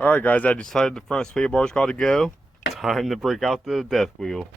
Alright guys, I decided the front sway bar's got to go. Time to break out the death wheel.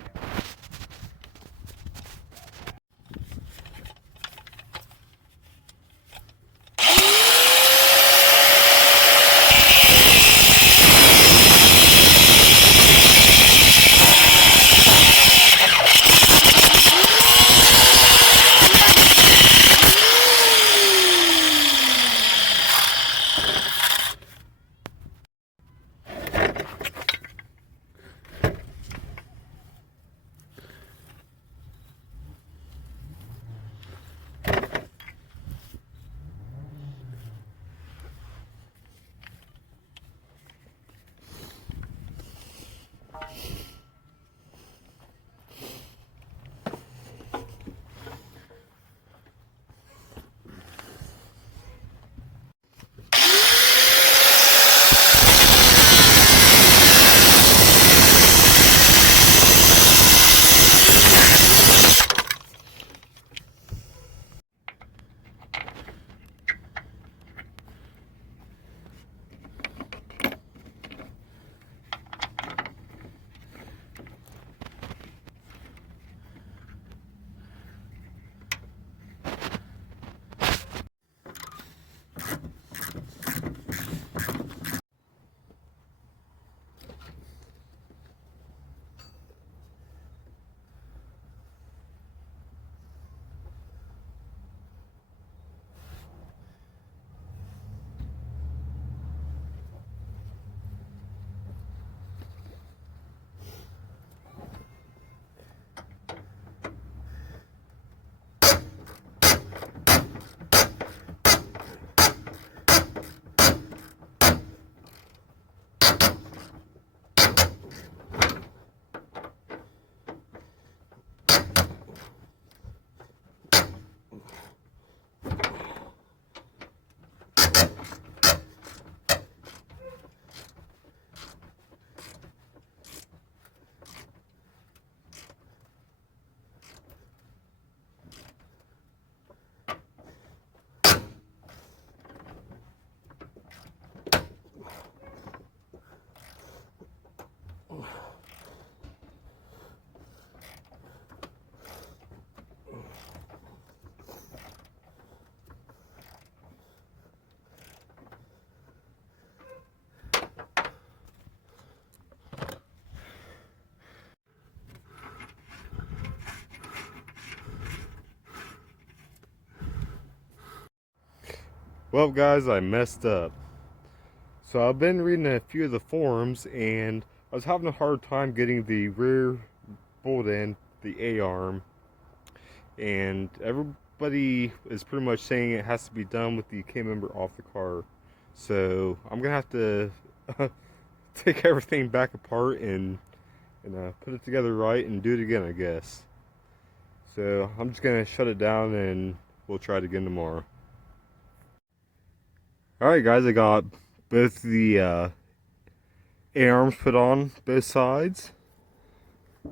Well guys, I messed up. So I've been reading a few of the forums and I was having a hard time getting the rear bolt end, the A-arm, and everybody is pretty much saying it has to be done with the K member off the car. So I'm gonna have to take everything back apart and put it together right and do it again, I guess. So I'm just gonna shut it down and we'll try it again tomorrow. Alright guys, I got both the A-arms put on both sides.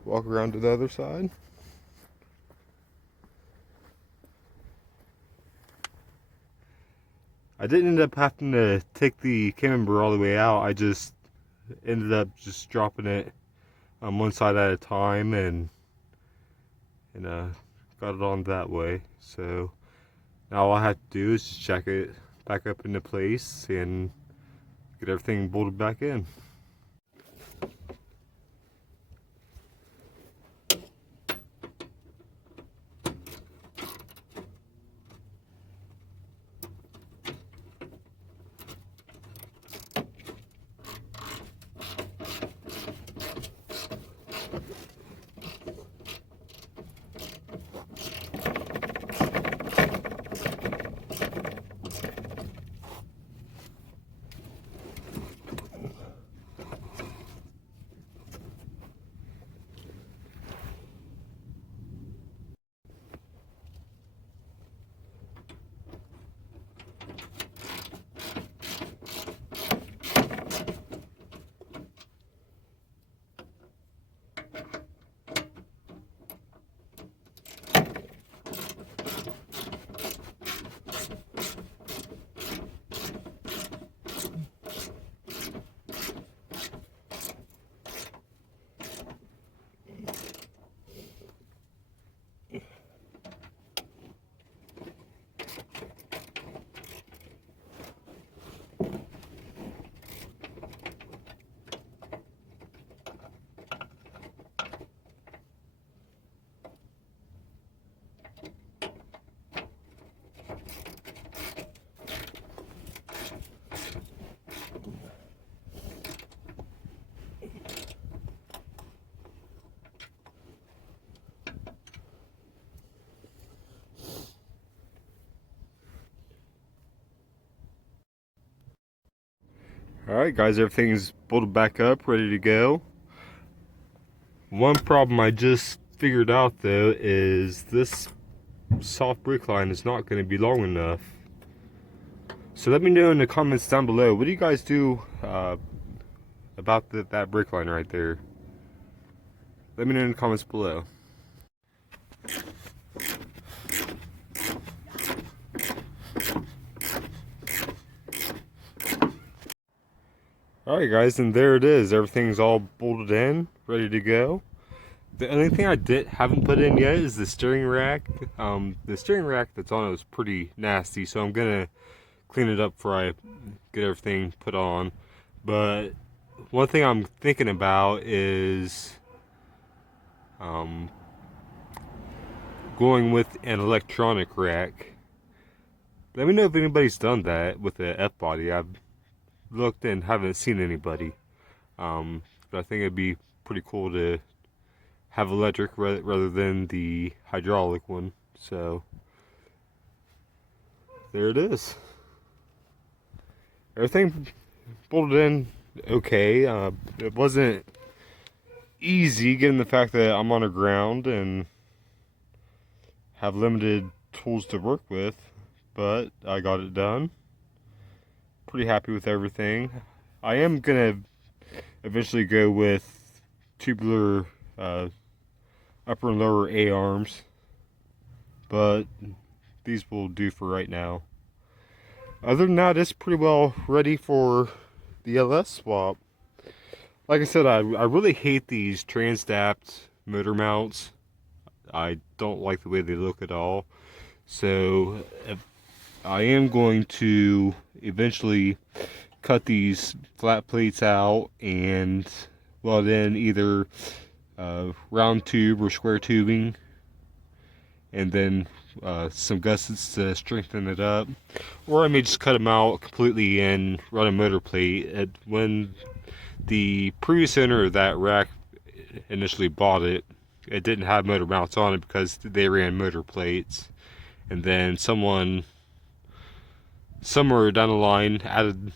Walk around to the other side. I didn't end up having to take the K-member all the way out. I just ended up just dropping it on one side at a time and got it on that way. So now all I have to do is just check it back up into place and get everything bolted back in. Alright guys, everything's bolted back up, ready to go. One problem I just figured out though is this soft brick line is not going to be long enough. So let me know in the comments down below, what do you guys do about that brick line right there? Let me know in the comments below. Alright guys, and there it is. Everything's all bolted in, ready to go. The only thing I haven't put in yet is the steering rack. The steering rack that's on it was pretty nasty, so I'm gonna clean it up before I get everything put on. But one thing I'm thinking about is going with an electronic rack. Let me know if anybody's done that with the F-body. I've looked and haven't seen anybody. But I think it'd be pretty cool to have electric rather than the hydraulic one. So there it is. Everything bolted in okay. It wasn't easy given the fact that I'm on the ground and have limited tools to work with, but I got it done. Pretty happy with everything. I am gonna eventually go with tubular upper and lower A arms, but these will do for right now. Other than that, it's pretty well ready for the LS swap. Like I said, I really hate these Transdapt motor mounts. I don't like the way they look at all. So I am going to eventually cut these flat plates out and weld in either round tube or square tubing, and then some gussets to strengthen it up, or I may just cut them out completely and run a motor plate. When the previous owner of that rack initially bought it, it didn't have motor mounts on it because they ran motor plates, and then someone somewhere down the line added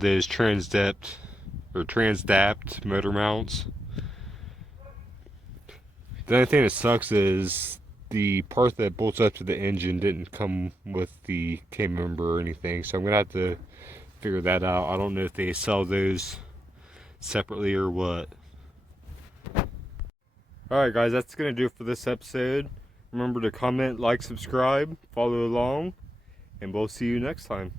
those Transdapt motor mounts. The only thing that sucks is the part that bolts up to the engine didn't come with the K-member or anything, so I'm gonna have to figure that out. I don't know if they sell those separately or what. Alright guys, that's gonna do it for this episode. Remember to comment, like, subscribe, follow along, and we'll see you next time.